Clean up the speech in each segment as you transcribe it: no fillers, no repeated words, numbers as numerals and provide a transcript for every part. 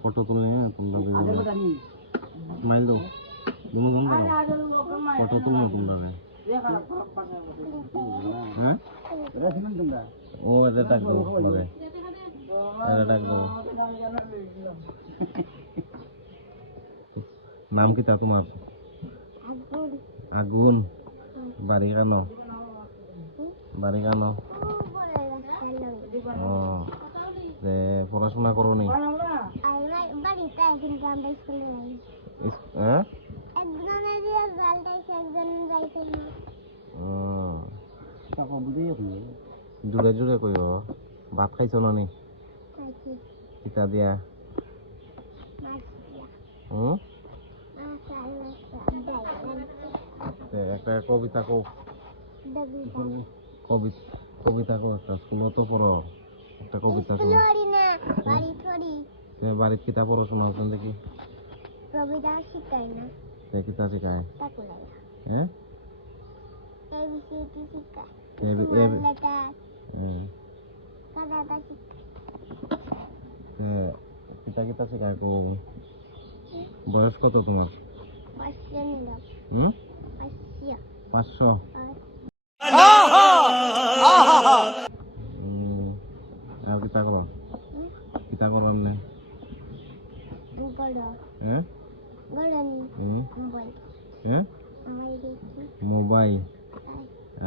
photo তুলে mile দো photo তুলো তোমরা হ্যাঁ ও এটা ডাক দাও এটা ডাক দাও নাম কি তা তোমার আগুন বাড়ি কেন ও পড়াশোনা করো নি জোরে জোরে কইও ভাত খাইছ না নি কিতা দিয়া একটা কবিতা কও কবিতা কও একটা স্কুল তো পড়ো একটা কবিতা বাড়িতে কিতা পড়ো শোনাও দেখি কবিতা শিখাই না কিতা শিখায় হ্যাঁ ABCD শিখায় কিতা শিখায় কো বয়স কত তোমার 500 আর কিতা করো আমনে মোবাইল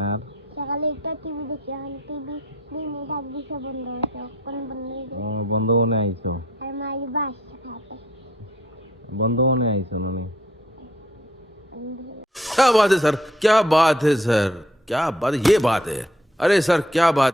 আর সকালে একটা টিভি দেখি টিভি দিনে ডাক দিছে বন্ধ হয়েছে কোন বন্ধ হনে আইছো আর মাই বাস খাতে বন্ধ হনে আইছো ননি क्या बात है सर क्या बात है सर क्या बात ये बात है अरे सर क्या बात